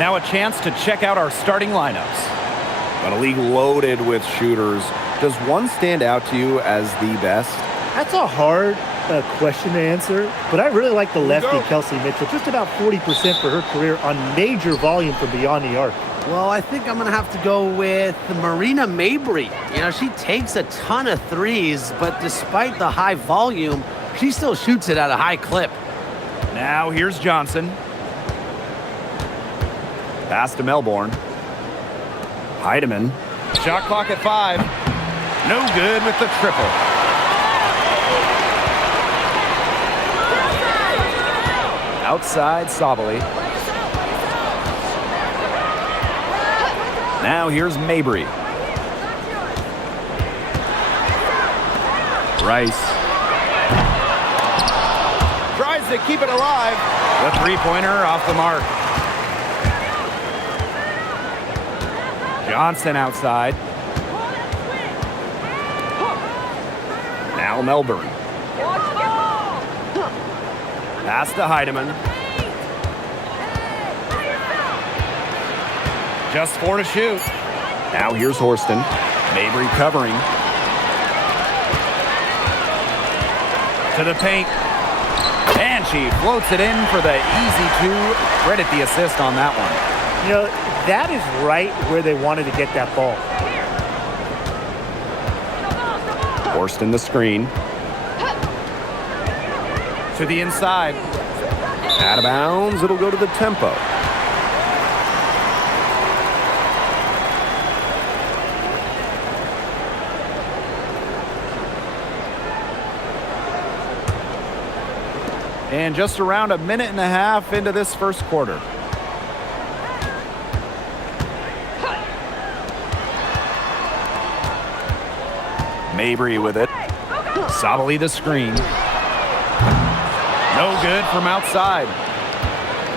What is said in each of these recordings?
Now a chance to check out our starting lineups. But a league loaded with shooters. Does one stand out to you as the best? That's a hard question to answer, but I really like the lefty, Kelsey Mitchell. Just about 40% for her career on major volume from beyond the arc. Well, I think I'm going to have to go with Marina Mabry. You know, she takes a ton of threes, but despite the high volume, she still shoots it at a high clip. Now here's Johnson. Pass to Melbourne. Heidemann. Shot clock at 5. No good with the triple. Outside Sabali. Now here's Mabry. Rice. Tries to keep it alive. The three-pointer off the mark. Johnson outside. Now Melbourne. Pass to Heidemann. Just 4 to shoot. Now here's Horston. Mabry covering. To the paint. And she floats it in for the easy 2. Credit the assist on that one. You know, that is right where they wanted to get that ball. Horston the screen. To the inside. Out of bounds. It'll go to the tempo. And just around a minute and a half into this first quarter. Mabry with it. Sabali the screen. No good from outside.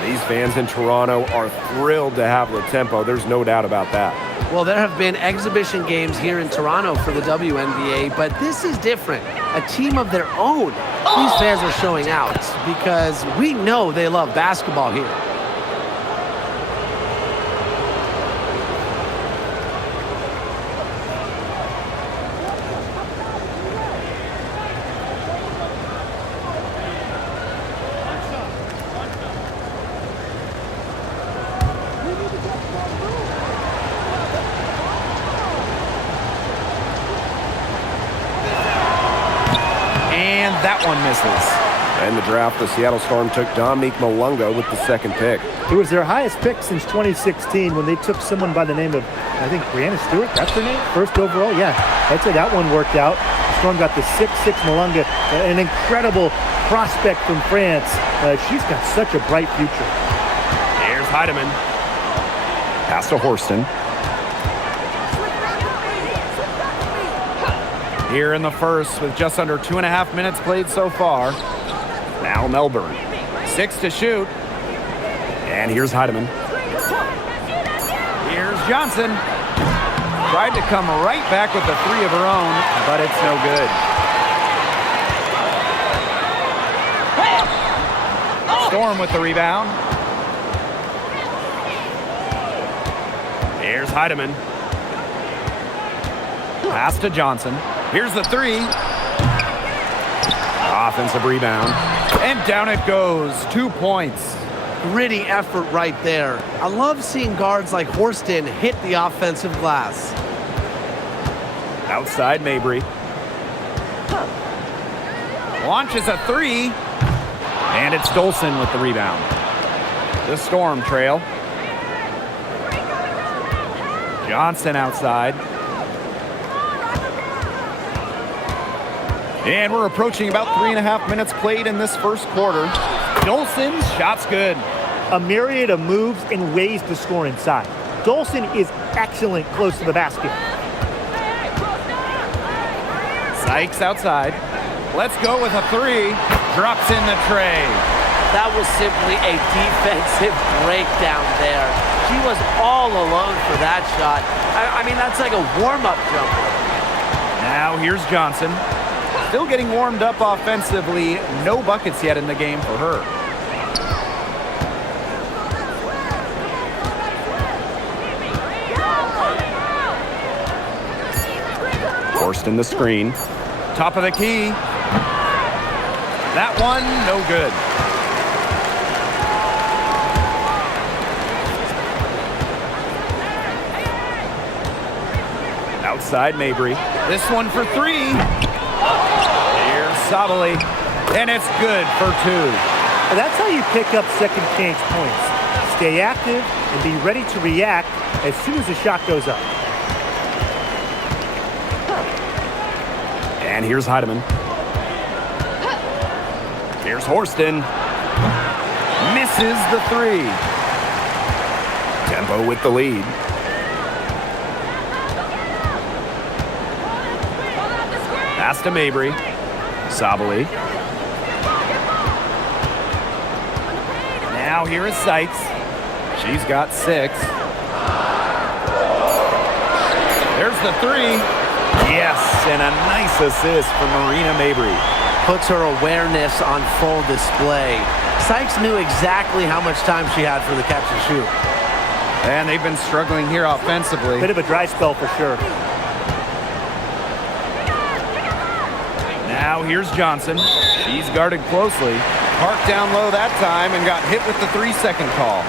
These fans in Toronto are thrilled to have the tempo. There's no doubt about that. Well, there have been exhibition games here in Toronto for the WNBA, but this is different. A team of their own. These fans are showing out because we know they love basketball here. That one misses. In the draft, the Seattle Storm took Dominique Malunga with the second pick. It was their highest pick since 2016 when they took someone by the name of, I think, Brianna Stewart. That's her name? First overall? Yeah, I'd say that one worked out. The Storm got the 6'6" Malunga, an incredible prospect from France. She's got such a bright future. Here's Heidemann. Pass to Horston. Here in the first with just under 2.5 minutes played so far. Now Melbourne. 6 to shoot. And here's Heidemann. Here's Johnson. Tried to come right back with the 3 of her own, but it's no good. Storm with the rebound. Here's Heidemann. Pass to Johnson. Here's the 3. Offensive rebound. And down it goes. 2 points. Gritty effort right there. I love seeing guards like Horston hit the offensive glass. Outside Mabry. Launches a 3. And it's Dolson with the rebound. The Storm trail. Johnson outside. And we're approaching about 3.5 minutes played in this first quarter. Dolson's shot's good. A myriad of moves and ways to score inside. Dolson is excellent close to the basket. Sykes outside. Let's go with a 3. Drops in the tray. That was simply a defensive breakdown there. She was all alone for that shot. I mean, that's like a warm-up jumper. Now here's Johnson. Still getting warmed up offensively. No buckets yet in the game for her. Forced in the screen. Top of the key. That one, no good. Outside Mabry. This one for three. Here's Sabali. And it's good for two. And that's how you pick up second chance points. Stay active and be ready to react as soon as the shot goes up. And here's Heidemann. Here's Horston. Misses the three. Tempo with the lead. Pass to Mabry. Sabali. Now here is Sykes. She's got 6. There's the three. Yes, and a nice assist for Marina Mabry. Puts her awareness on full display. Sykes knew exactly how much time she had for the catch and shoot. And they've been struggling here offensively. Bit of a dry spell for sure. Now here's Johnson. She's guarded closely. Parked down low that time and got hit with the 3-second call.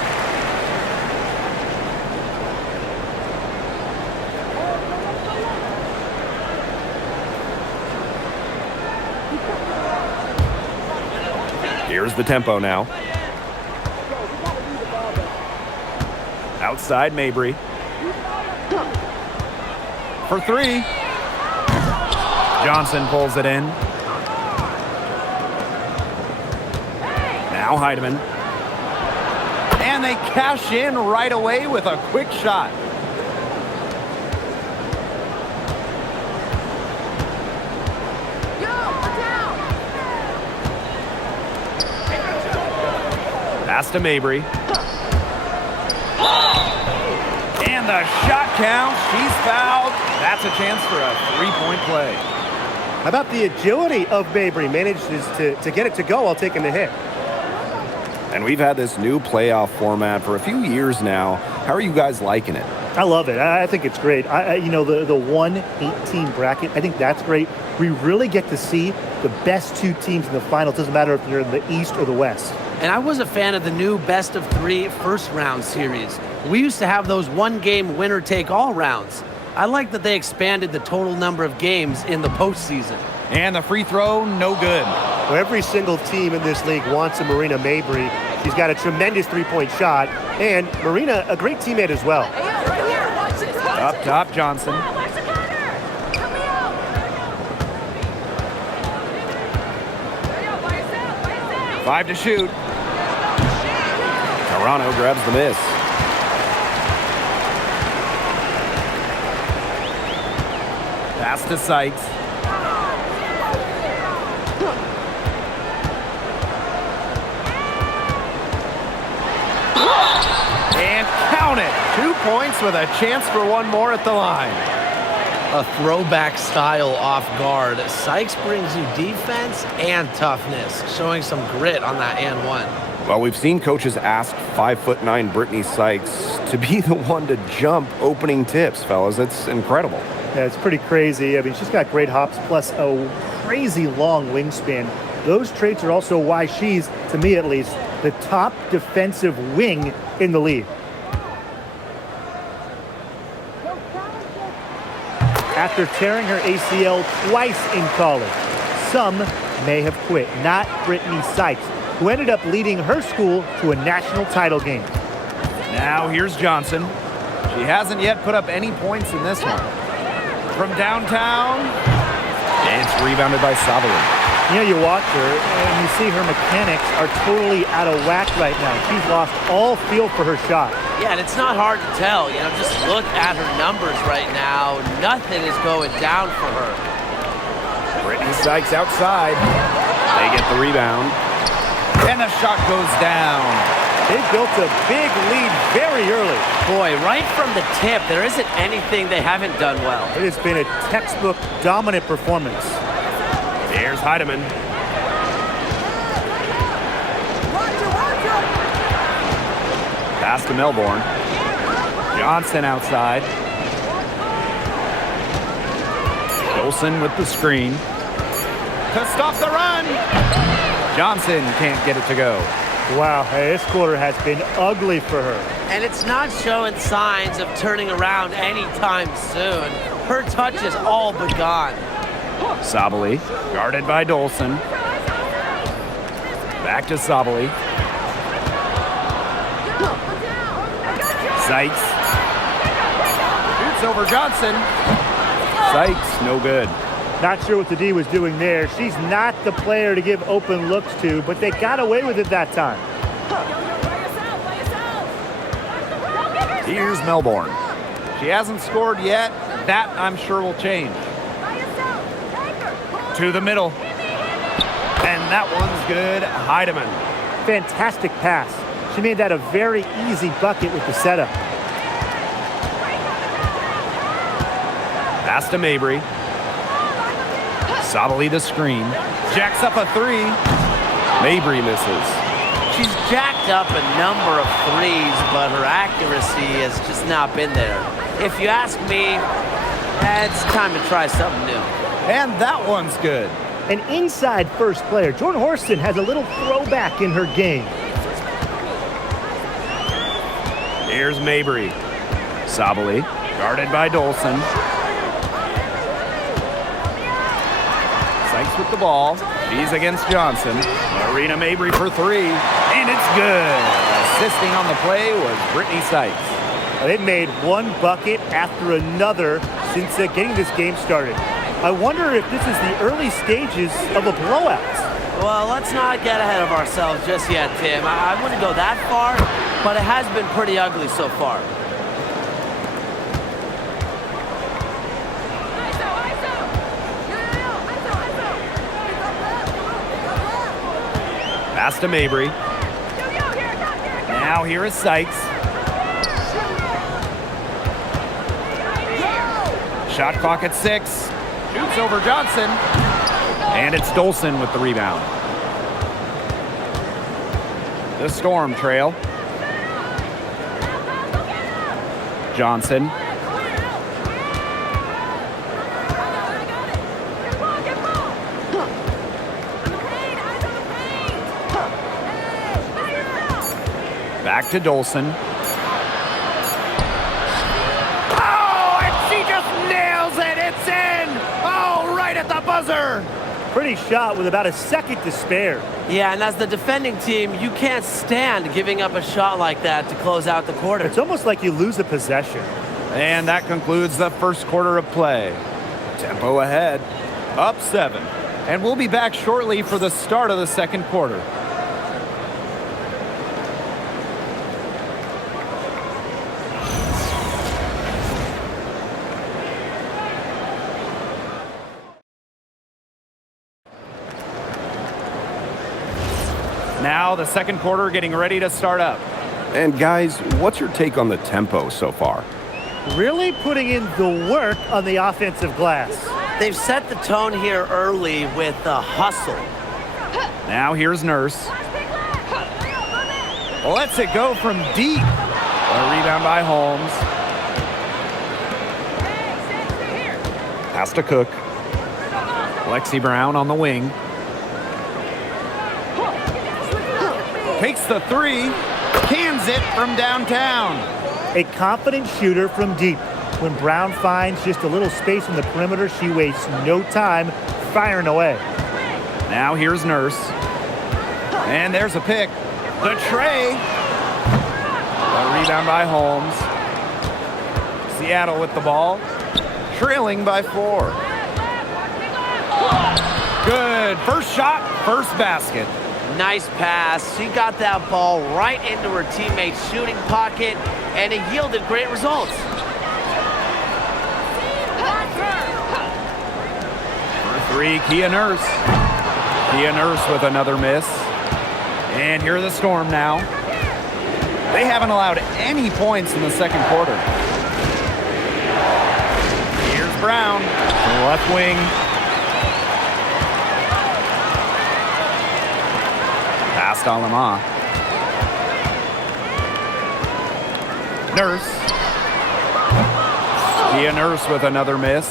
Here's the tempo now. Outside Mabry. For three. Johnson pulls it in. Now Heidemann. And they cash in right away with a quick shot. Pass to Mabry. And the shot count. She's fouled. That's a chance for a 3-point play. How about the agility of Mabry? Manages to get it to go while taking the hit. And we've had this new playoff format for a few years now. How are you guys liking it? I love it. I think it's great. You know, the 1-18 bracket, I think that's great. We really get to see the best two teams in the final. It doesn't matter if you're in the East or the West. And I was a fan of the new best-of-3 first-round series. We used to have those one-game winner-take-all rounds. I like that they expanded the total number of games in the postseason. And the free throw, no good. Well, every single team in this league wants a Marina Mabry. She's got a tremendous three-point shot. And Marina, a great teammate as well. Up top, Johnson. 5 to shoot. Toronto grabs the miss. Pass to Sykes. And count it. 2 points with a chance for one more at the line. A throwback style off guard. Sykes brings you defense and toughness, showing some grit on that and one. Well, we've seen coaches ask 5'9" Brittany Sykes to be the one to jump opening tips, fellas. It's incredible. Yeah, it's pretty crazy. I mean, she's got great hops plus a crazy long wingspan. Those traits are also why she's, to me at least, the top defensive wing in the league. After tearing her ACL twice in college, some may have quit. Not Brittany Sykes, who ended up leading her school to a national title game. Now here's Johnson. She hasn't yet put up any points in this one. From downtown, and it's rebounded by Sabali. You know, you watch her and you see her mechanics are totally out of whack right now. She's lost all feel for her shot. Yeah, and it's not hard to tell. You know, just look at her numbers right now. Nothing is going down for her. Brittany Sykes outside. They get the rebound. And the shot goes down. They built a big lead very early. Boy, right from the tip, there isn't anything they haven't done well. It has been a textbook dominant performance. Here's Heidemann. Pass to Melbourne. Johnson outside. Dolson with the screen. To stop the run. Johnson can't get it to go. Wow, hey, this quarter has been ugly for her. And it's not showing signs of turning around anytime soon. Her touch is all but gone. Sabali, guarded by Dolson. Back to Sabali. Sykes. Shoots over Johnson. Sykes, no good. Not sure what the D was doing there. She's not the player to give open looks to, but they got away with it that time. Here's Melbourne. She hasn't scored yet. That, I'm sure, will change. To the middle. And that one's good. Heidemann. Fantastic pass. She made that a very easy bucket with the setup. Pass to Mabry. Sabali the screen. Jacks up a three. Mabry misses. She's jacked up a number of threes, but her accuracy has just not been there. If you ask me, it's time to try something new. And that one's good. An inside first player. Jordan Horston has a little throwback in her game. Here's Mabry. Sabali, guarded by Dolson. Sykes with the ball. She's against Johnson. Marina Mabry for three. And it's good. Assisting on the play was Brittany Sykes. They've made one bucket after another since getting this game started. I wonder if this is the early stages of a blowout. Well, let's not get ahead of ourselves just yet, Tim. I wouldn't go that far, but it has been pretty ugly so far. Pass to Mabry. Now here is Sykes. Shot clock at 6. Shoots over Johnson. And it's Dolson with the rebound. The Storm trail. Johnson. Back to Dolson. Oh, and she just nails it. It's in. Oh, right at the buzzer. Pretty shot with about a second to spare. Yeah, and as the defending team, you can't stand giving up a shot like that to close out the quarter. It's almost like you lose a possession. And that concludes the first quarter of play. Tempo ahead. Up 7. And we'll be back shortly for the start of the second quarter. Now the second quarter getting ready to start up. And guys, what's your take on the tempo so far? Really putting in the work on the offensive glass. They've set the tone here early with the hustle. Now here's Nurse. Lets it go from deep. A rebound by Holmes. Pass to Cook. Lexi Brown on the wing. Takes the three. Cans it from downtown. A confident shooter from deep. When Brown finds just a little space in the perimeter, she wastes no time firing away. Now here's Nurse. And there's a pick. The tray. A rebound by Holmes. Seattle with the ball. Trailing by 4. Good. First shot, first basket. Nice pass. She got that ball right into her teammate's shooting pocket, and it yielded great results. For 3, Kia Nurse. Kia Nurse with another miss. And here are the Storm now. They haven't allowed any points in the second quarter. Here's Brown, left wing. Past Alama. Nurse. Kia Nurse with another miss.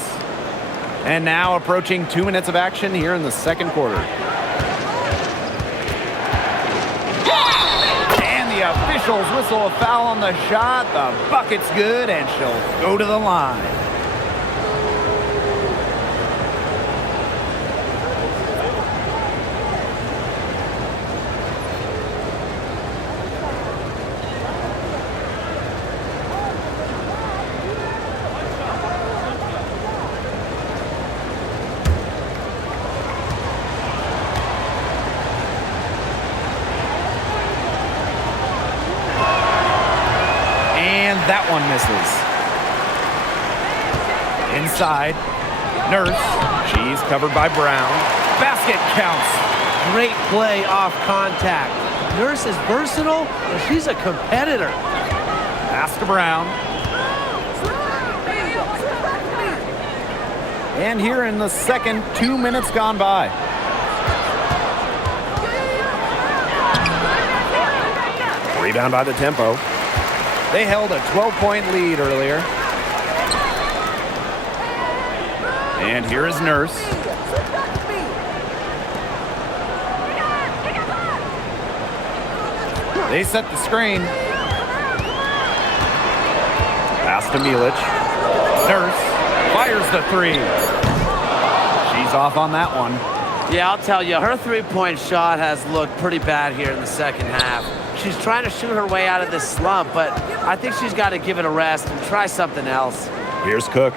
And now approaching 2 minutes of action here in the second quarter. And the officials whistle a foul on the shot. The bucket's good, and she'll go to the line. That one misses. Inside. Nurse. She's covered by Brown. Basket counts. Great play off contact. Nurse is versatile, and she's a competitor. Pass to Brown. And here in the second, 2 minutes gone by. Rebound by the Tempo. They held a 12-point lead earlier. And here is Nurse. They set the screen. Pass to Milic. Nurse fires the three. She's off on that one. Yeah, I'll tell you, her three-point shot has looked pretty bad here in the second half. She's trying to shoot her way out of this slump, but I think she's got to give it a rest and try something else. Here's Cook.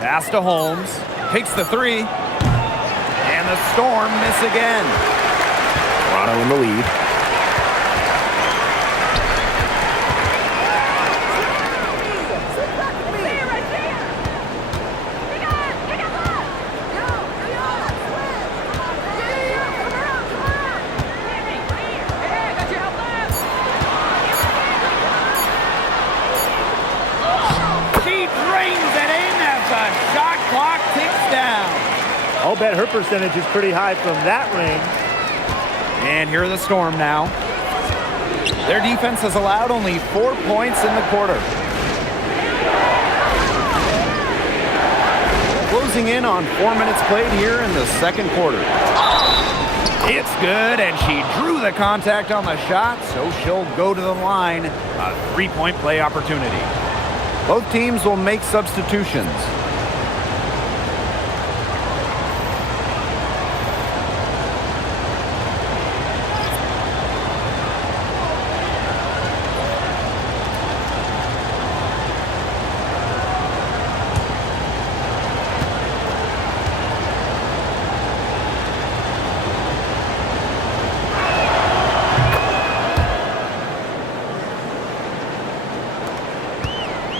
Pass to Holmes. Takes the three. And the Storm miss again. Toronto in the lead. I'll bet her percentage is pretty high from that range. And here are the Storm now. Their defense has allowed only 4 points in the quarter. Closing in on 4 minutes played here in the second quarter. It's good, and she drew the contact on the shot, so she'll go to the line. A three-point play opportunity. Both teams will make substitutions.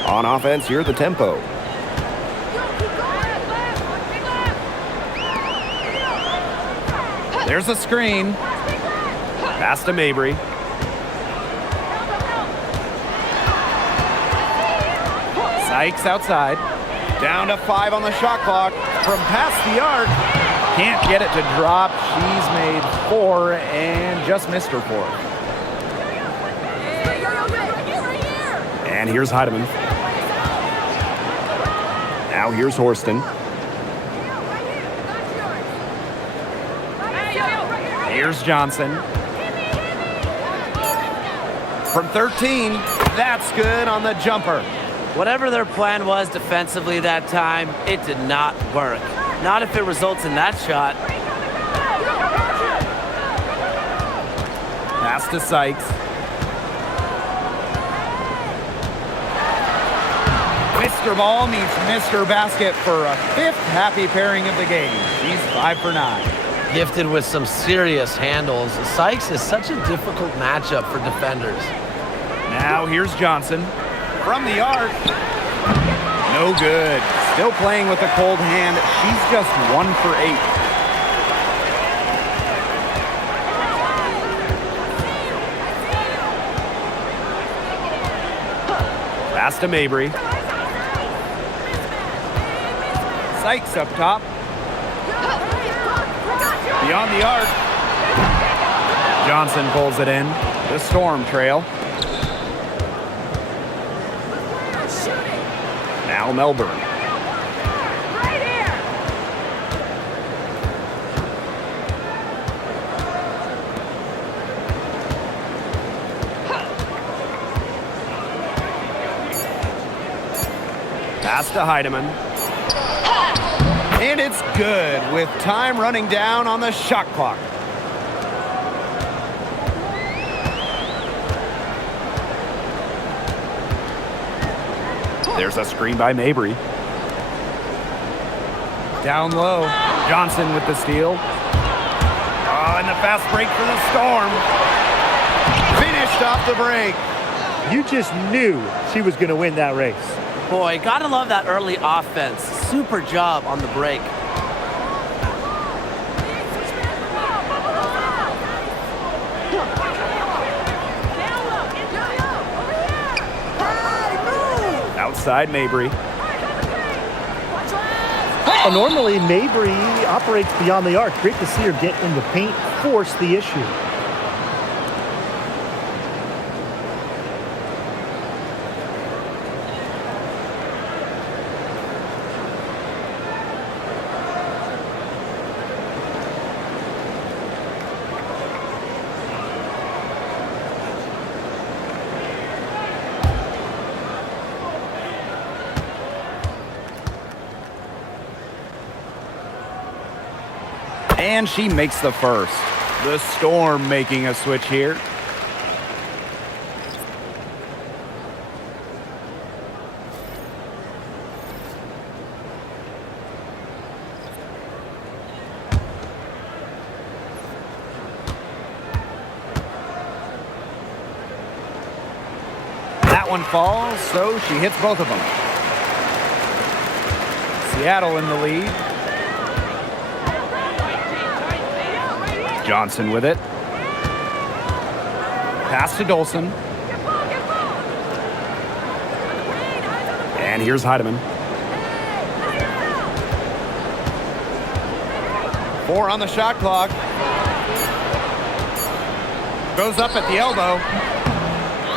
On offense, you're the Tempo. There's a screen. Pass to Mabry. Sykes outside. Down to 5 on the shot clock. From past the arc. Can't get it to drop. She's made 4 and just missed her 4th. And here's Heidemann. Now here's Horston. Here's Johnson. From 13, that's good on the jumper. Whatever their plan was defensively that time, it did not work. Not if it results in that shot. Pass to Sykes. Mr. Ball meets Mr. Basket for a 5th happy pairing of the game. She's 5 for 9. Gifted with some serious handles. Sykes is such a difficult matchup for defenders. Now here's Johnson. From the arc. No good. Still playing with a cold hand. She's just 1 for 8. Pass to Mabry. Sykes up top. Beyond the arc. Johnson pulls it in. The Storm trail. Now Melbourne. Pass to Heidemann. And it's good with time running down on the shot clock. There's a screen by Mabry. Down low. Johnson with the steal. Oh, and the fast break for the Storm. Finished off the break. You just knew she was going to win that race. Boy, gotta love that early offense. Super job on the break. Outside Mabry. Well, normally, Mabry operates beyond the arc. Great to see her get in the paint, force the issue. And she makes the first. The Storm making a switch here. That one falls, so she hits both of them. Seattle in the lead. Johnson with it. Pass to Dolson. And here's Heidemann. 4 on the shot clock. Goes up at the elbow.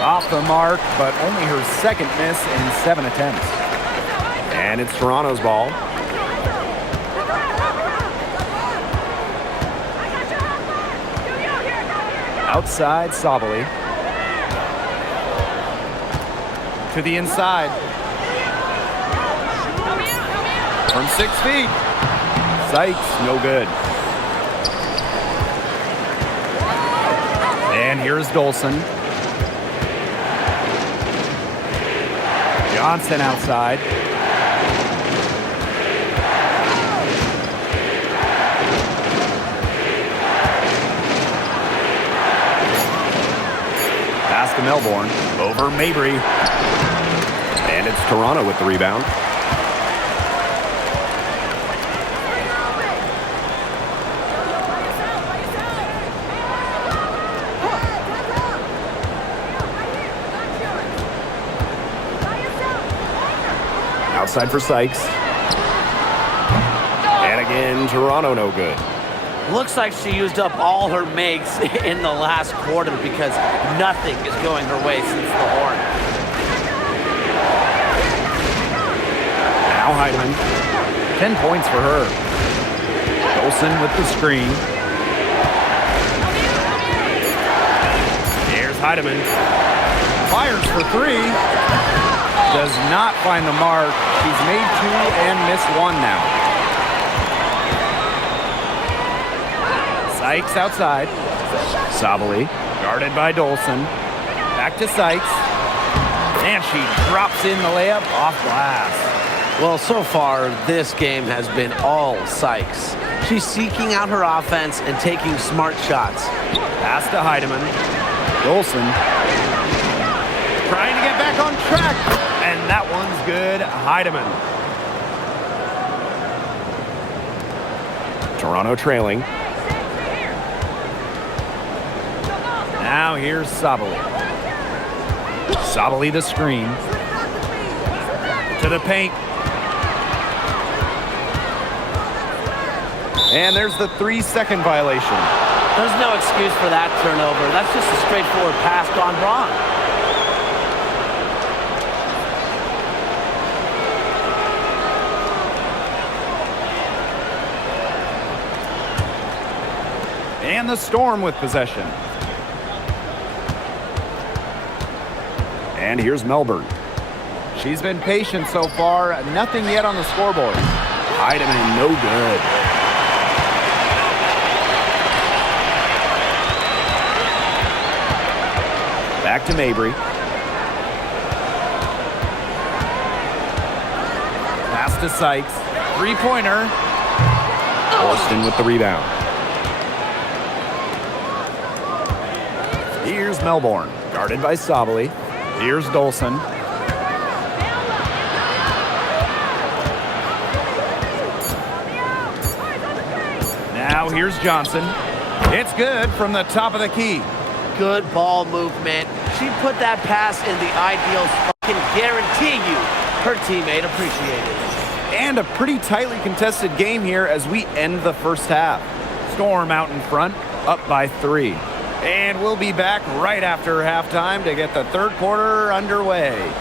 Off the mark, but only her second miss in 7 attempts. And it's Toronto's ball. Outside, Sabali. To the inside. From 6 feet. Sykes, no good. And here's Dolson. Johnson outside. Pass to Melbourne. Over Mabry. And it's Toronto with the rebound. Outside for Sykes. And again, Toronto no good. Looks like she used up all her makes in the last quarter because nothing is going her way since the horn. Now Heidemann. 10 points for her. Dolson with the screen. Here's Heidemann. Fires for 3. Does not find the mark. She's made 2 and missed 1 now. Sykes outside. Sabali, guarded by Dolson. Back to Sykes. And she drops in the layup off glass. Well, so far, this game has been all Sykes. She's seeking out her offense and taking smart shots. Pass to Heidemann. Dolson trying to get back on track. And that one's good. Heidemann. Toronto trailing. Now here's Sabali. Sabali the screen. To the paint. And there's the 3-second violation. There's no excuse for that turnover. That's just a straightforward pass gone wrong. And the Storm with possession. And here's Melbourne. She's been patient so far. Nothing yet on the scoreboard. Heidemann, no good. Back to Mabry. Pass to Sykes. Three-pointer. Austin with the rebound. Here's Melbourne, guarded by Sabali. Here's Dolson. Now here's Johnson. It's good from the top of the key. Good ball movement. She put that pass in the ideal spot. I can guarantee you her teammate appreciated it. And a pretty tightly contested game here as we end the first half. Storm out in front, up by 3. And we'll be back right after halftime to get the third quarter underway.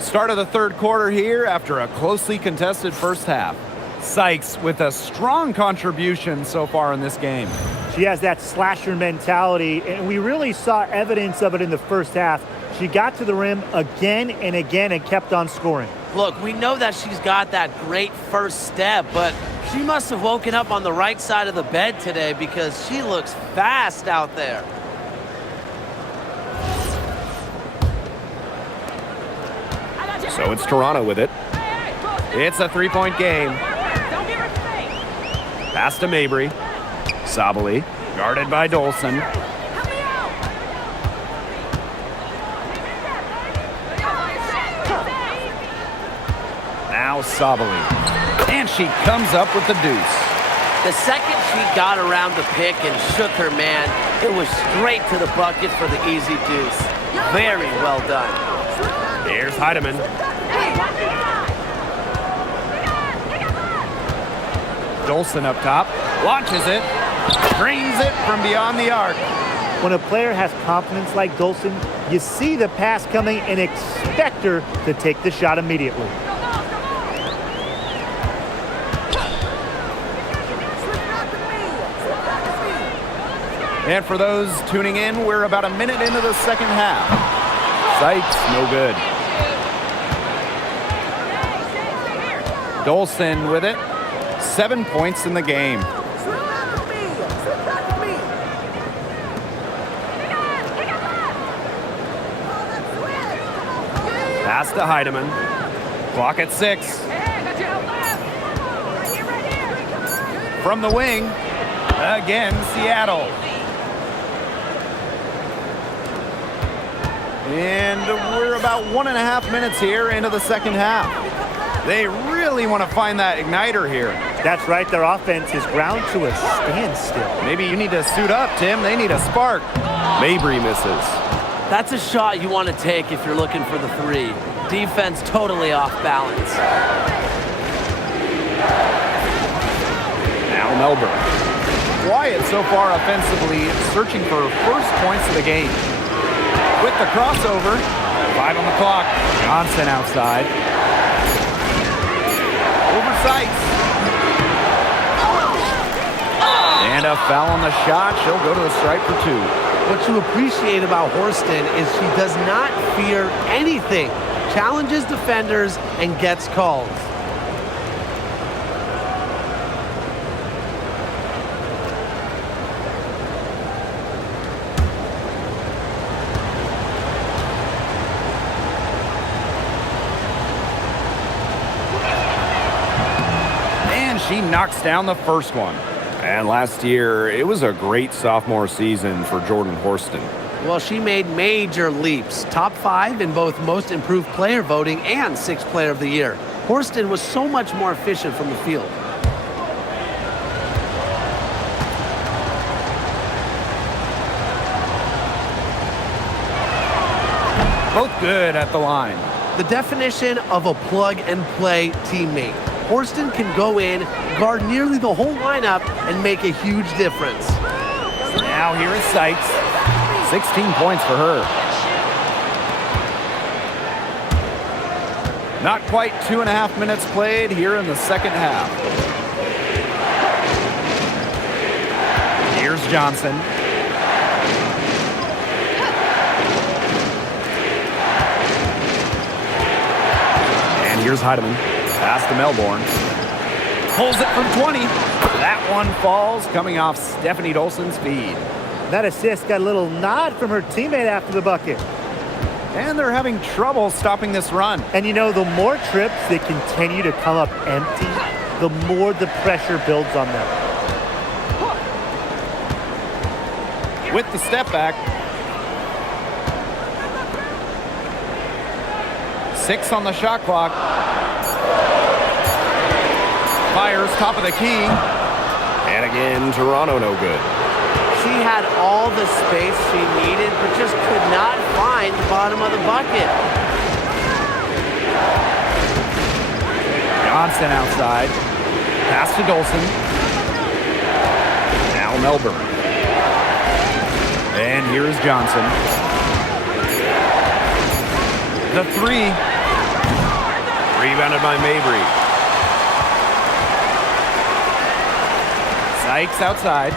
Start of the third quarter here after a closely contested first half. Sykes with a strong contribution so far in this game. She has that slasher mentality, and we really saw evidence of it in the first half. She got to the rim again and again and kept on scoring. Look, we know that she's got that great first step, but she must have woken up on the right side of the bed today because she looks fast out there. So it's Toronto with it. It's a three-point game. Pass to Mabry. Sabali, Guarded by Dolson. Now Sabali. And she comes up with the deuce. The second she got around the pick and shook her man, it was straight to the bucket for the easy deuce. Very well done. Here's Heidemann. Dolson up top. Launches it. Drains it from beyond the arc. When a player has confidence like Dolson, you see the pass coming and expect her to take the shot immediately. And for those tuning in, we're about a minute into the second half. Sykes, no good. Dolson with it. 7 points in the game. Pass to Heidemann. Clock at 6. From the wing, again, Seattle. And we're about 1.5 minutes here into the second half. They really want to find that igniter here. That's right, their offense is ground to a standstill. Maybe you need to suit up, Tim. They need a spark. Mabry misses. That's a shot you want to take if you're looking for the three. Defense totally off balance. Now Melbourne. Quiet so far offensively, searching for first points of the game. With the crossover, 5 on the clock. Johnson outside. Over Sykes. And a foul on the shot. She'll go to the stripe for 2. What you appreciate about Horston is she does not fear anything. Challenges defenders and gets calls. And she knocks down the first one. And last year, it was a great sophomore season for Jordan Horston. Well, she made major leaps. Top 5 in both most improved player voting and 6th player of the year. Horston was so much more efficient from the field. Both good at the line. The definition of a plug-and-play teammate. Horston can go in, guard nearly the whole lineup, and make a huge difference. Now here is Sykes. 16 points for her. Not quite 2.5 minutes played here in the second half. Here's Johnson. And here's Heidemann. Pass to Melbourne. Pulls it from 20. That one falls, coming off Stephanie Dolson's feed. That assist got a little nod from her teammate after the bucket. And they're having trouble stopping this run. And you know, the more trips they continue to come up empty, the more the pressure builds on them. With the step back. 6 on the shot clock. Fires top of the key. And again, Toronto no good. She had all the space she needed, but just could not find the bottom of the bucket. Johnson outside. Pass to Dolson. Now Melbourne. And here's Johnson. The 3. Rebounded by Mabry. Sykes outside.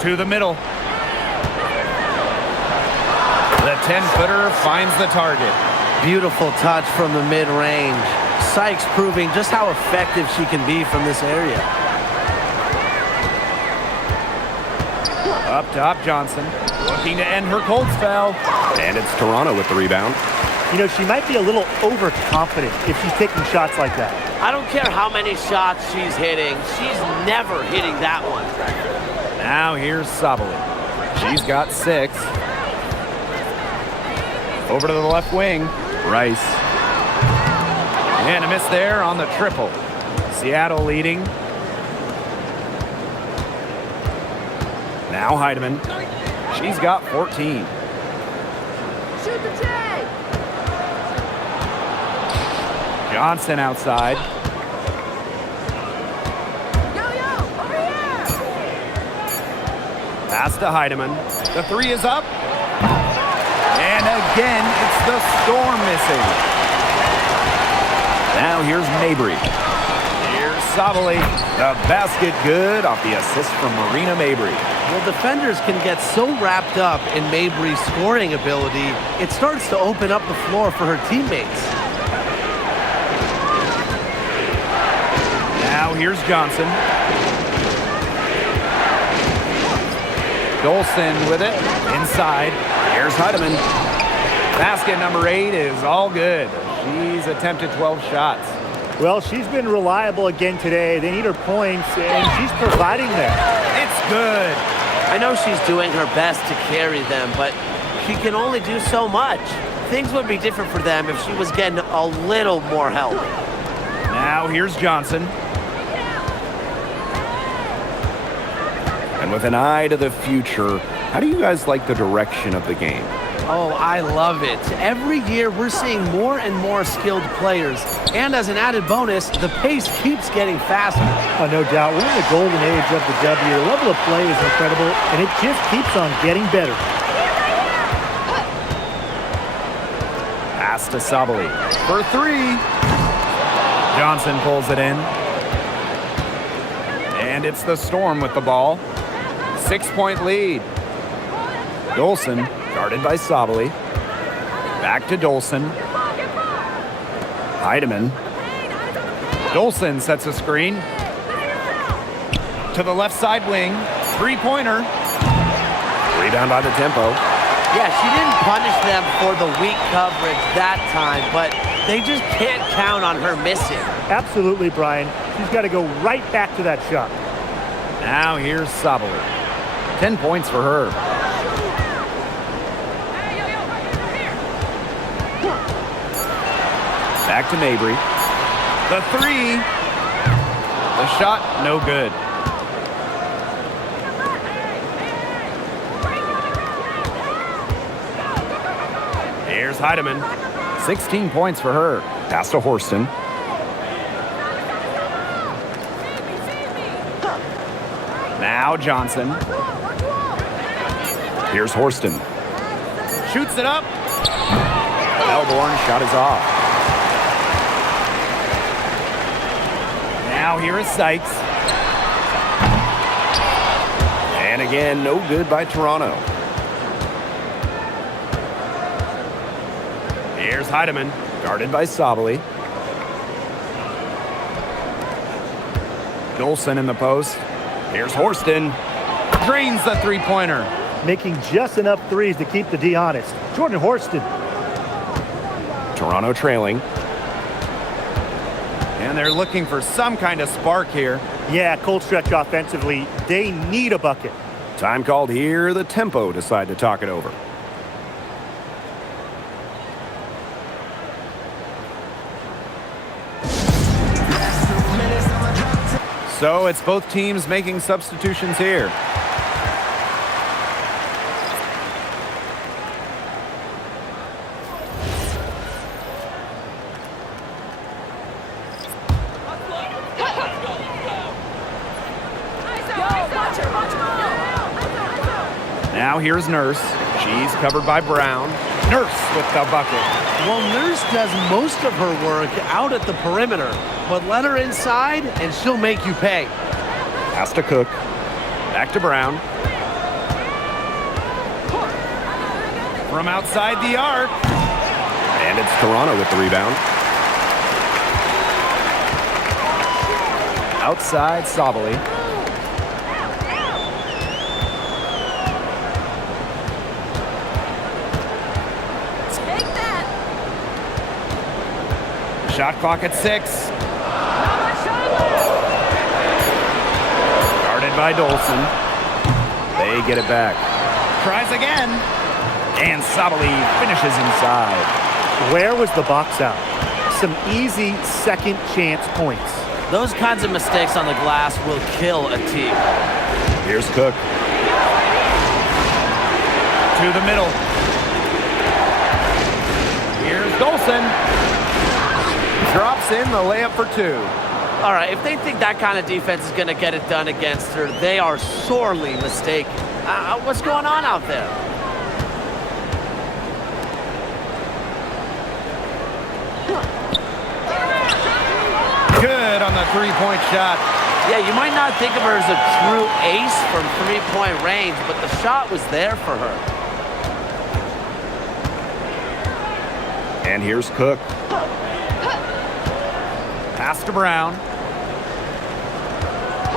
To the middle. The 10-footer finds the target. Beautiful touch from the mid-range. Sykes proving just how effective she can be from this area. Up top, Johnson. Looking to end her cold spell. And it's Toronto with the rebound. You know, she might be a little overconfident if she's taking shots like that. I don't care how many shots she's hitting. She's never hitting that one. Now here's Sabali. She's got 6. Over to the left wing. Rice. And a miss there on the triple. Seattle leading. Now Heidemann. She's got 14. Shoot the J! Johnson outside. Yo, over here! Pass to Heidemann. The 3 is up. And again, it's the Storm missing. Now here's Mabry. Here's Sabali. The basket good off the assist from Marina Mabry. Well, defenders can get so wrapped up in Mabry's scoring ability, it starts to open up the floor for her teammates. Now here's Johnson. Dolson with it. Inside. Here's Heidemann. Basket number 8 is all good. She's attempted 12 shots. Well, she's been reliable again today. They need her points, and she's providing them. It's good. I know she's doing her best to carry them, but she can only do so much. Things would be different for them if she was getting a little more help. Now here's Johnson. And with an eye to the future, how do you guys like the direction of the game? Oh, I love it. Every year we're seeing more and more skilled players. And as an added bonus, the pace keeps getting faster. Oh, no doubt. We're in the golden age of the W. The level of play is incredible, and it just keeps on getting better. Pass to Sabali for three. Johnson pulls it in. And it's the Storm with the ball. 6-point lead. Dolson guarded by Sabali. Back to Dolson. Heidemann. Dolson sets a screen. To the left side wing. Three-pointer. Rebound by the Tempo. Yeah, she didn't punish them for the weak coverage that time, but they just can't count on her missing. Absolutely, Brian. She's got to go right back to that shot. Now here's Sabali. 10 points for her. Back to Mabry. The three. The shot, no good. Here's Heidemann. 16 points for her. Pass to Horston. Now Johnson. Here's Horston. Shoots it up. Melbourne shot is off. Now here is Sykes. And again, no good by Toronto. Here's Heidemann. Guarded by Sabali. Dolson in the post. Here's Horston. Drains the three-pointer. Making just enough threes to keep the D honest. Jordan Horston. Toronto trailing. And they're looking for some kind of spark here. Yeah, cold stretch offensively. They need a bucket. Time called here. The Tempo decide to talk it over. So it's both teams making substitutions here. Now here's Nurse. She's covered by Brown. Nurse with the bucket. Well, Nurse does most of her work out at the perimeter, but let her inside and she'll make you pay. Pass to Cook. Back to Brown. From outside the arc. And it's Toronto with the rebound. Outside Sabali. Take that. Shot clock at 6. Guarded by Dolson. They get it back. Tries again. And Sabali finishes inside. Where was the box out? Some easy second chance points. Those kinds of mistakes on the glass will kill a team. Here's Cook. To the middle. Here's Dolson. Drops in the layup for 2. All right, if they think that kind of defense is going to get it done against her, they are sorely mistaken. What's going on out there? Good on the three-point shot. Yeah, you might not think of her as a true ace from three-point range, but the shot was there for her. And here's Cook. Pass to Brown.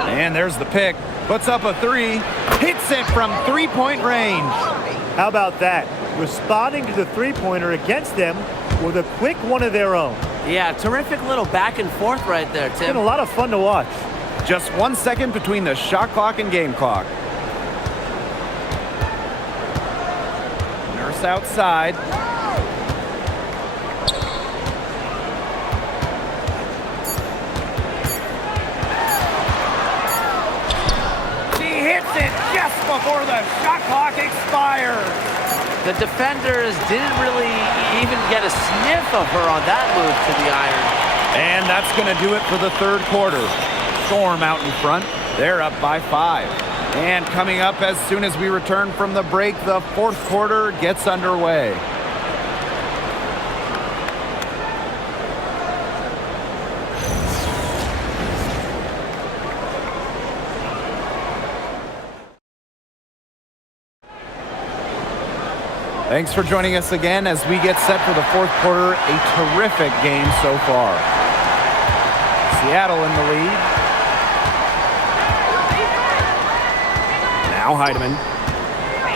And there's the pick. Puts up a 3. Hits it from three-point range. How about that? Responding to the three-pointer against them with a quick one of their own. Yeah, terrific little back and forth right there, It's been Tim. a lot of fun to watch. Just 1 second between the shot clock and game clock. Nurse outside. before the shot clock expires. The defenders didn't really even get a sniff of her on that move to the iron. And that's going to do it for the third quarter. Storm out in front. They're up by 5. And coming up as soon as we return from the break, the fourth quarter gets underway. Thanks for joining us again as we get set for the fourth quarter. A terrific game so far. Seattle in the lead. Now Heidemann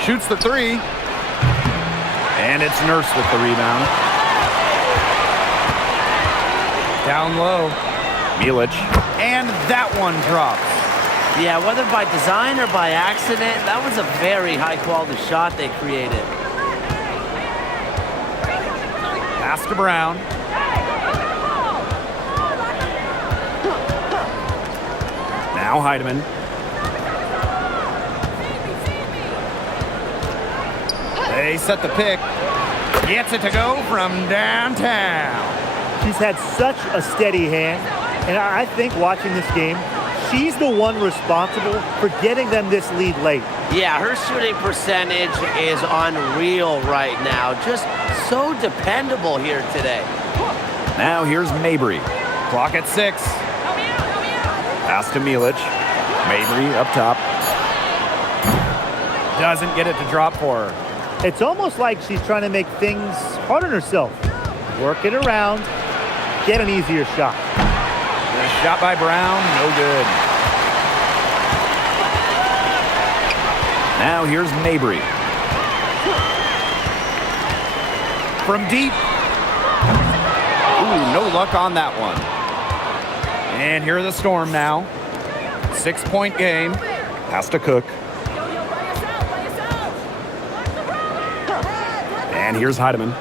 shoots the 3. And it's Nurse with the rebound. Down low. Milic. And that one drops. Yeah, whether by design or by accident, that was a very high-quality shot they created. Pass to Brown. Now Heidemann. They set the pick. Gets it to go from downtown. She's had such a steady hand, and I think watching this game, she's the one responsible for getting them this lead late. Yeah, her shooting percentage is unreal right now. Just so dependable here today. Now here's Mabry. Clock at 6. Pass to Milic. Mabry up top. Doesn't get it to drop for her. It's almost like she's trying to make things hard on herself. Work it around, get an easier shot. The shot by Brown, no good. Now here's Mabry. From deep. Ooh, no luck on that one. And here are the Storm now. 6-point game. Pass to Cook. And here's Heidemann.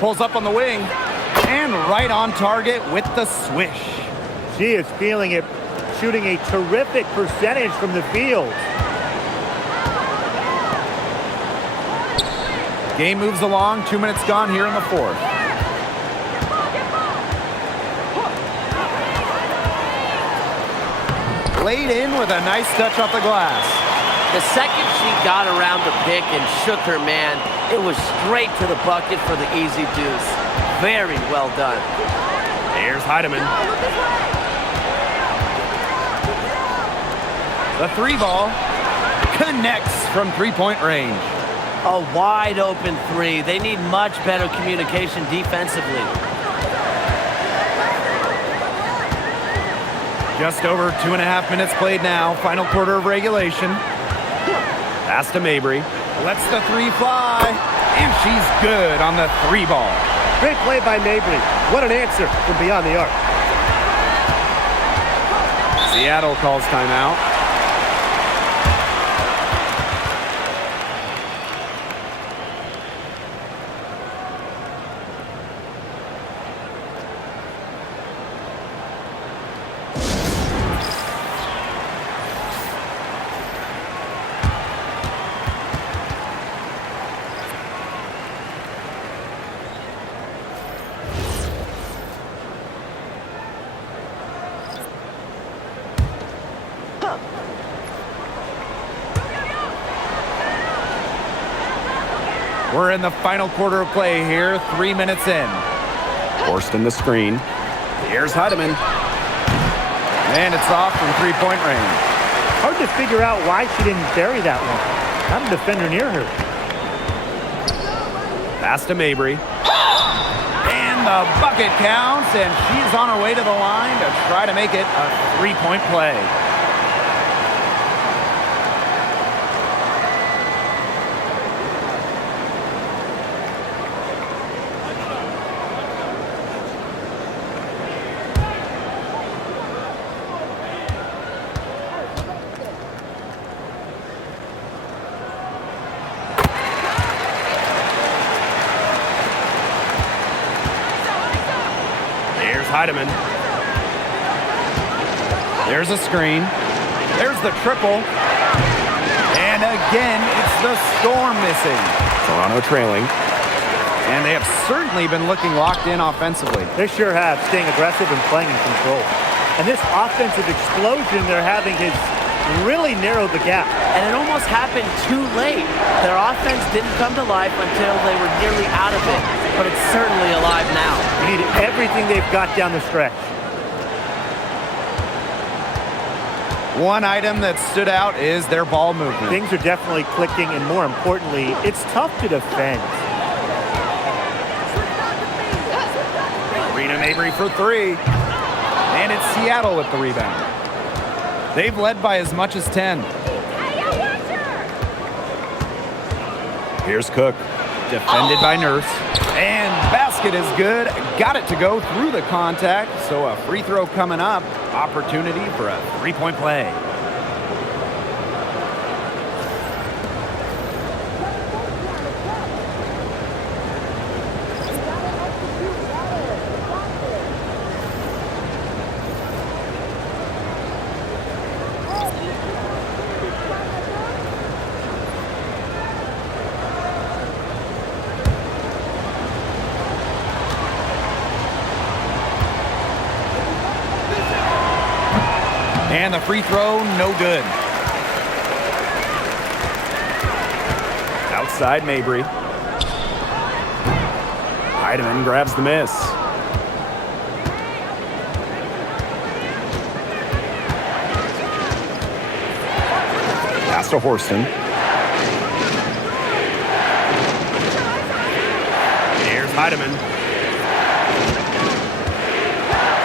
Pulls up on the wing. And right on target with the swish. She is feeling it, shooting a terrific percentage from the field. Game moves along. 2 minutes gone here in the fourth. Laid in with a nice touch off the glass. The second she got around the pick and shook her man, it was straight to the bucket for the easy deuce. Very well done. Here's Heidemann. The 3 ball connects from 3-point range. A wide open 3. They need much better communication defensively. Just over 2.5 minutes played now. Final quarter of regulation. Pass to Mabry. Lets the 3 fly. And she's good on the 3 ball. Great play by Mabry. What an answer from beyond the arc. Seattle calls timeout. We're in the final quarter of play here, 3 minutes in. Forced in the screen. Here's Heidemann. And it's off from 3-point range. Hard to figure out why she didn't bury that one. Not a defender near her. Pass to Mabry. And the bucket counts, and she's on her way to the line to try to make it a 3-point play. Heidemann. There's a screen. There's the triple. And again, it's the Storm missing. Toronto trailing. And they have certainly been looking locked in offensively. They sure have, staying aggressive and playing in control. And this offensive explosion they're having has really narrowed the gap. And it almost happened too late. Their offense didn't come to life until they were nearly out of it. But it's certainly alive now. They need everything they've got down the stretch. One item that stood out is their ball movement. Things are definitely clicking, and more importantly, it's tough to defend. Rena Mabry for three. And it's Seattle with the rebound. They've led by as much as 10. Here's Cook. Defended by Nurse. And basket is good. Got it to go through the contact. So a free throw coming up. Opportunity for a three-point play. And the free throw, no good. Outside Mabry. Heidemann grabs the miss. Pass to Horston. Here's Heidemann.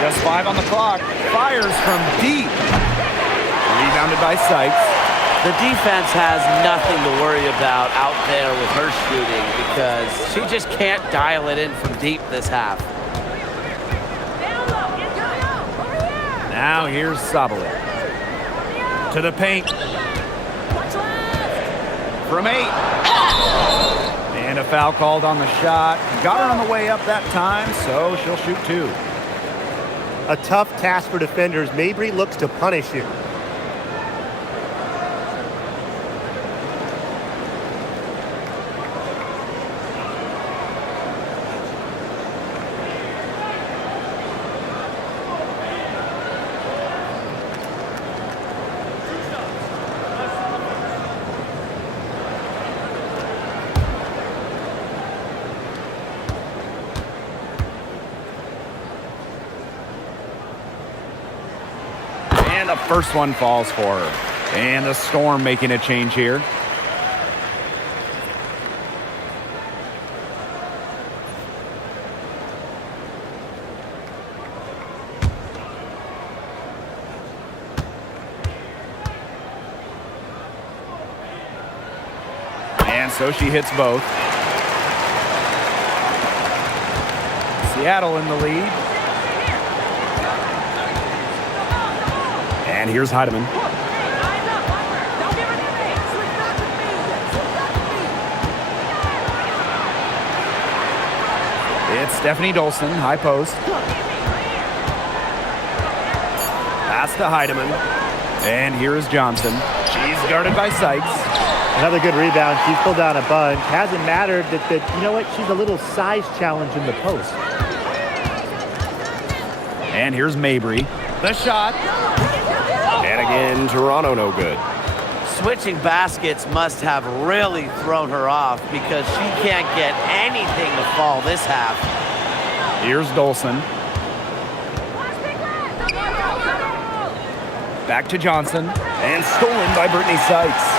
Just 5 on the clock. Fires from deep. Rebounded by Sykes. The defense has nothing to worry about out there with her shooting because she just can't dial it in from deep this half. Now here's Sabali. To the paint. From 8. And a foul called on the shot. Got her on the way up that time, so she'll shoot 2. A tough task for defenders. Mabry looks to punish you. And the first one falls for her. And the Storm making a change here. And so she hits both. Seattle in the lead. And here's Heidemann. It's Stephanie Dolson, high post. Pass to Heidemann. And here is Johnson. She's guarded by Sykes. Another good rebound. She's pulled down a bunch. Hasn't mattered that you know what? She's a little size challenge in the post. And here's Mabry. The shot. And again, Toronto no good. Switching baskets must have really thrown her off because she can't get anything to fall this half. Here's Dolson. Back to Johnson. And stolen by Brittany Sykes.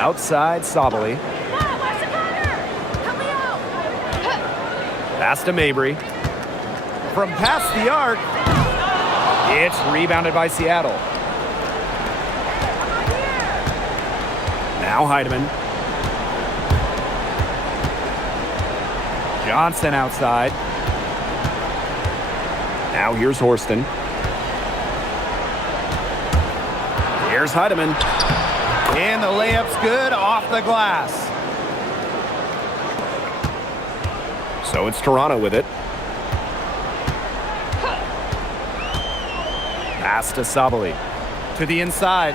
Outside Sabali. Pass to Mabry. From past the arc, it's rebounded by Seattle. Now Heidemann. Johnson outside. Now here's Horston. Here's Heidemann. And the layup's good off the glass. So it's Toronto with it. Pass to Sabali. To the inside.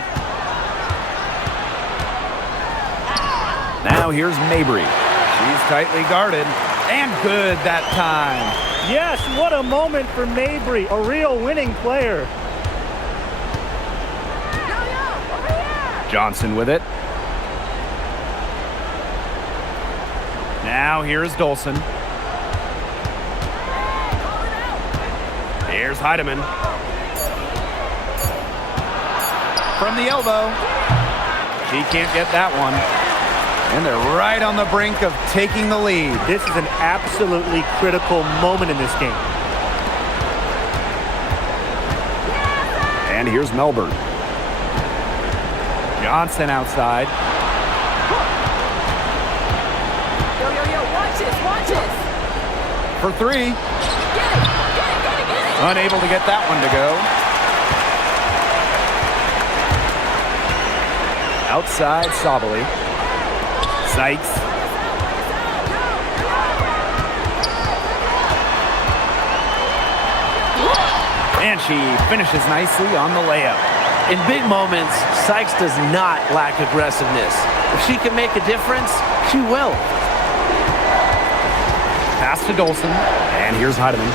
Now here's Mabry. She's tightly guarded. And good that time. Yes, what a moment for Mabry, a real winning player. Johnson with it. Now here's Dolson. Here's Heidemann. From the elbow. She can't get that one. And they're right on the brink of taking the lead. This is an absolutely critical moment in this game. And here's Melbourne. Johnson outside. Yo, watch this. For three. Get it. Unable to get that one to go. Outside Sabali. Sykes. And she finishes nicely on the layup. In big moments, Sykes does not lack aggressiveness. If she can make a difference, she will. Pass to Dolson. And here's Heidemann.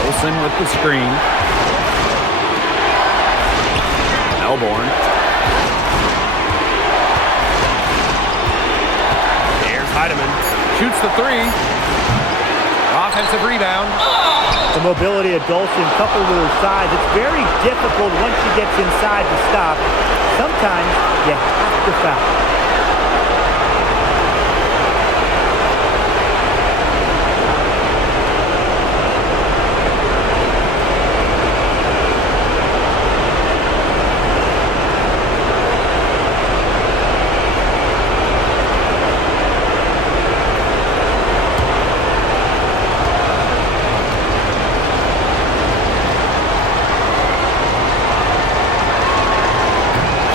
Dolson with the screen. Melbourne. Here's Heidemann. Shoots the three. Offensive rebound. The mobility of Dolson coupled with her size, it's very difficult once she gets inside to stop. Sometimes you have to foul.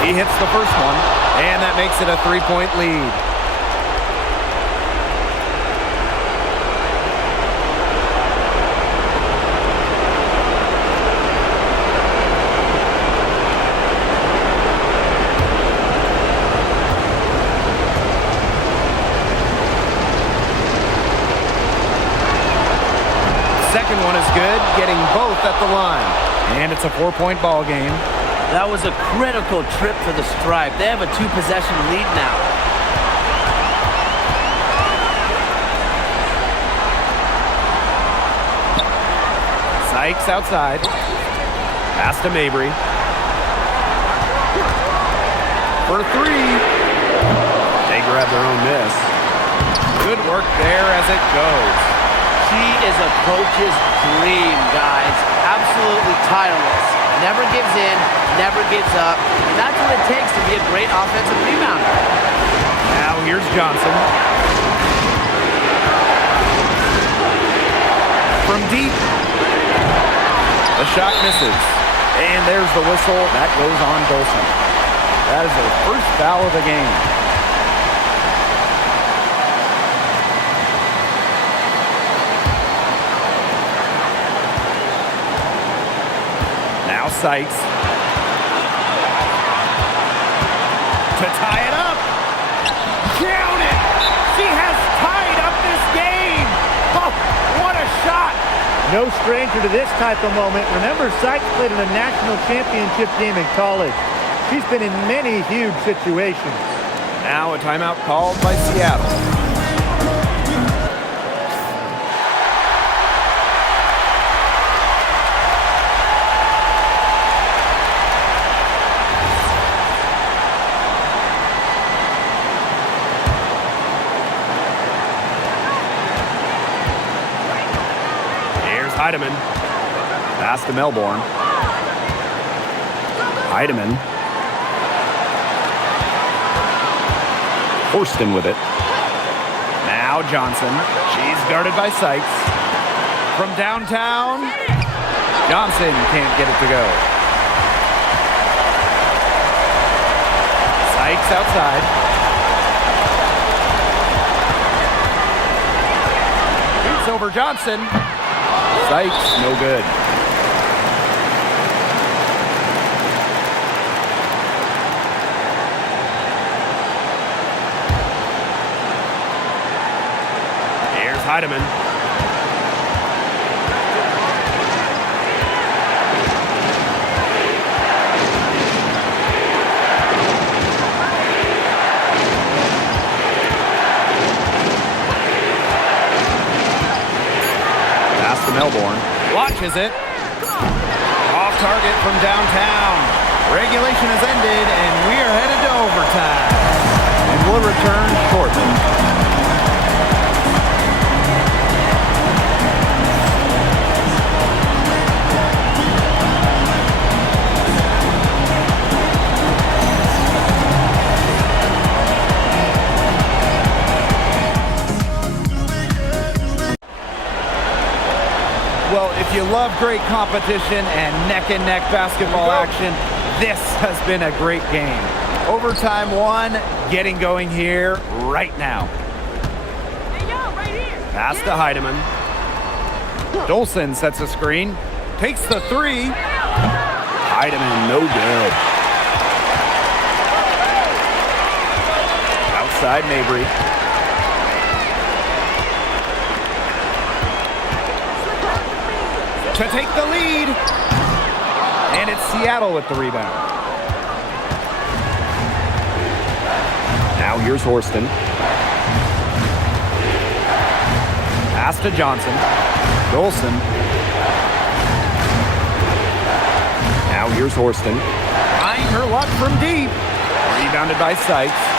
He hits the first one, and that makes it a three-point lead. Second one is good, getting both at the line. And it's a 4-point ball game. That was a critical trip for the Stripe. They have a 2-possession lead now. Sykes outside. Pass to Mabry. For three. They grab their own miss. Good work there as it goes. She is a coach's dream, guys. Absolutely tireless. Never gives in, never gives up. And that's what it takes to be a great offensive rebounder. Now here's Johnson. From deep. The shot misses. And there's the whistle. That goes on Dolson. That is her first foul of the game. Now Sykes. To tie it up. Count it! She has tied up this game! Oh, what a shot! No stranger to this type of moment. Remember, Sykes played in a national championship game in college. She's been in many huge situations. Now a timeout called by Seattle. Heidemann. Pass to Melbourne. Heidemann. Horston with it. Now Johnson. She's guarded by Sykes. From downtown. Johnson can't get it to go. Sykes outside. over Johnson. Sykes, no good. Here's Heidemann. Melbourne watches it. Off target from downtown. Regulation has ended, and we are headed to overtime. And we'll return shortly. Well, if you love great competition and neck-and-neck basketball action, this has been a great game. Overtime one, getting going here right now. Hey, yo, right here. Pass to Heidemann. Dolson sets a screen, takes the three. Heidemann, no good. Outside Mabry. To take the lead. And it's Seattle with the rebound. Now here's Horston. Pass to Johnson. Dolson. Now here's Horston. Trying her luck from deep. Rebounded by Sykes.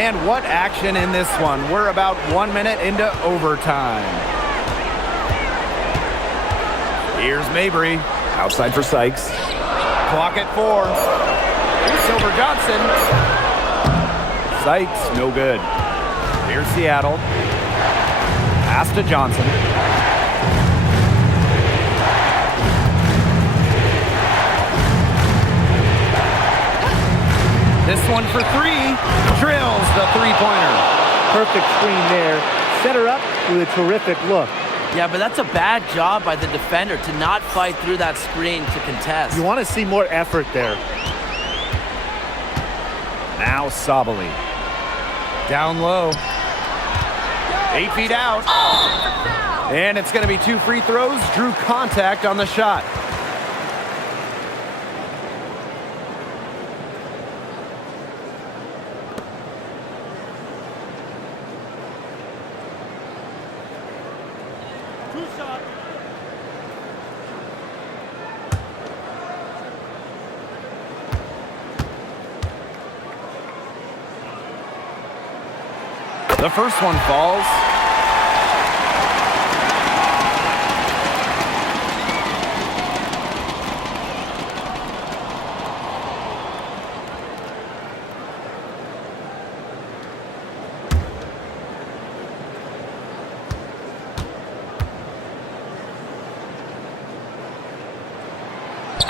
And what action in this one. We're about 1 minute into overtime. Here's Mabry. Outside for Sykes. Clock at 4. It's over Johnson. Sykes, no good. Here's Seattle. Pass to Johnson. This one for three. Drills the three-pointer. Perfect screen there. Set her up with a terrific look. Yeah, but that's a bad job by the defender to not fight through that screen to contest. You want to see more effort there. Now Sabali. Down low. 8 feet out. And it's going to be 2 free throws. Drew contact on the shot. The first one falls.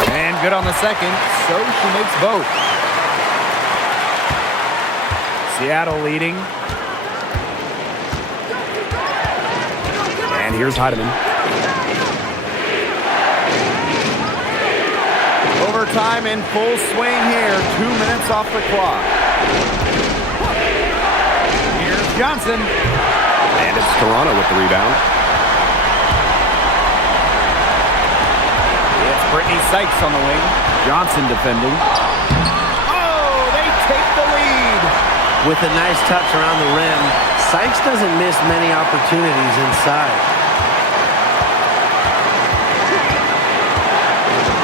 And good on the second, so she makes both. Seattle leading. And here's Heidemann. Overtime in full swing here. 2 minutes off the clock. Here's Johnson. And it's Toronto with the rebound. It's Brittany Sykes on the wing. Johnson defending. Oh, they take the lead. With a nice touch around the rim, Sykes doesn't miss many opportunities inside.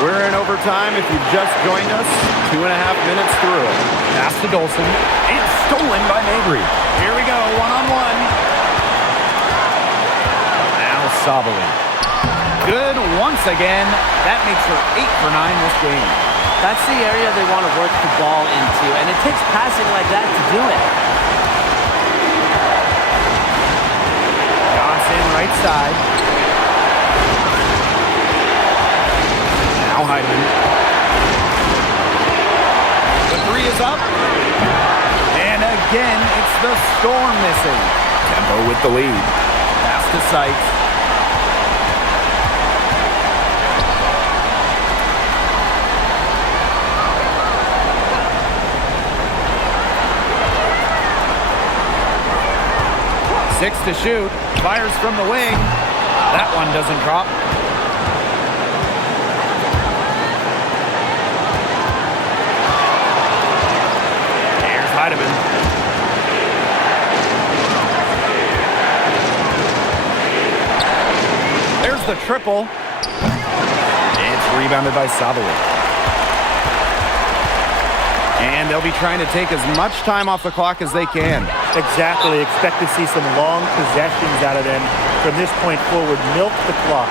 We're in overtime if you've just joined us. 2.5 minutes through. Pass to Dolson. It's stolen by Mabry. Here we go, one-on-one. Now Sabali. Good once again. That makes her 8 for 9 this game. That's the area they want to work the ball into, and it takes passing like that to do it. Johnson, right side. Now Heidemann. The three is is up. And again, it's the Storm missing. Tempo with the lead. Pass to Sykes. Six to shoot. Fires from the wing. That one doesn't drop. Here's Heidemann. There's the triple. It's rebounded by Savoy. And they'll be trying to take as much time off the clock as they can. Exactly. Expect to see some long possessions out of them from this point forward. Milk the clock.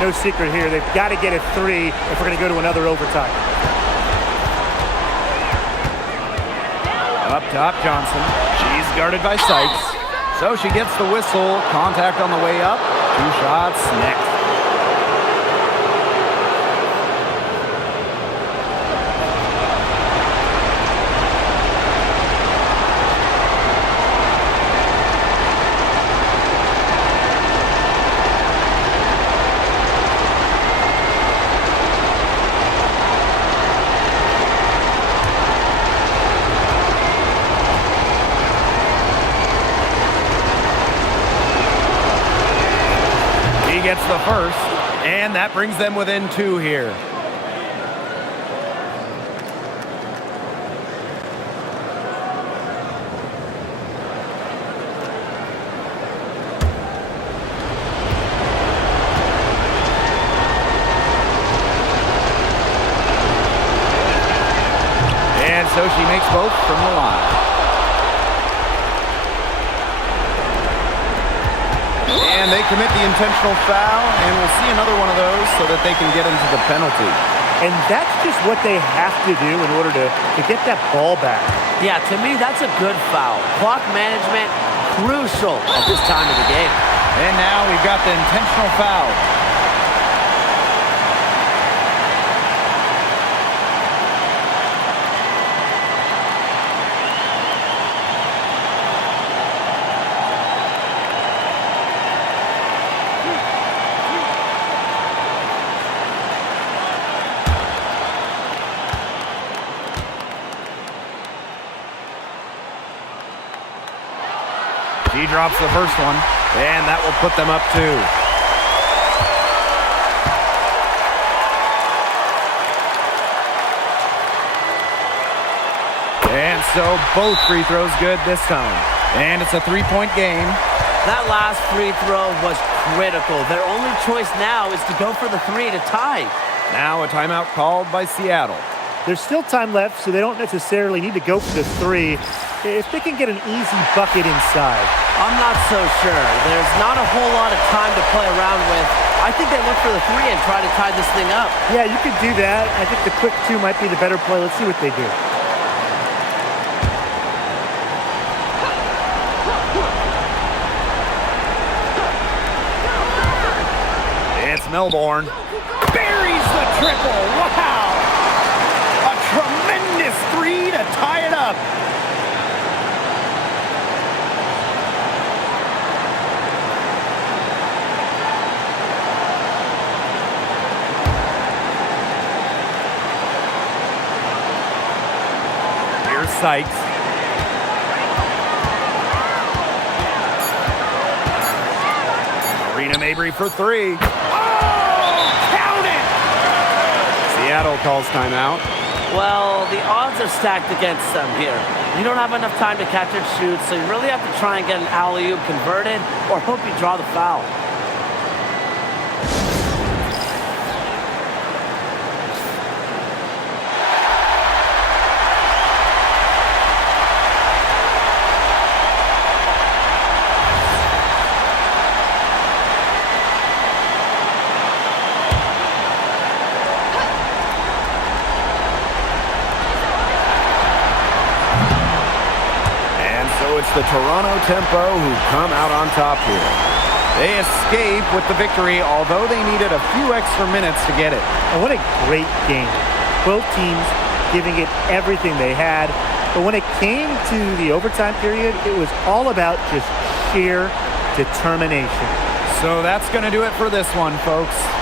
No secret here. They've got to get a 3 if we're going to go to another overtime. Up top, Johnson. She's guarded by Sykes. So she gets the whistle. Contact on the way up. 2 shots next. Gets the first, and that brings them within 2 here. And so she makes both from the line. And they commit the intentional foul, and we'll see another one of those so that they can get into the penalty. And that's just what they have to do in order to get that ball back. Yeah, to me, that's a good foul. Clock management, crucial at this time of the game. And now we've got the intentional foul. She drops the first one, and that will put them up 2. And so both free throws good this time. And it's a 3-point game. That last free throw was critical. Their only choice now is to go for the 3 to tie. Now a timeout called by Seattle. There's still time left, so they don't necessarily need to go for the 3 if they can get an easy bucket inside. I'm not so sure. There's not a whole lot of time to play around with. I think they look for the 3 and try to tie this thing up. Yeah, you could do that. I think the quick 2 might be the better play. Let's see what they do. It's Melbourne. Buries the triple. Wow! A tremendous 3 to tie it up. Here's Sykes. Marina Mabry for 3. Count it! Seattle calls timeout. Well, the odds are stacked against them here. You don't have enough time to catch and shoot, so you really have to try and get an alley-oop converted or hope you draw the foul. the Toronto Tempo, who come out on top here. They escape with the victory, although they needed a few extra minutes to get it. And what a great game. Both teams giving it everything they had. But when it came to the overtime period, it was all about just sheer determination. So that's going to do it for this one, folks.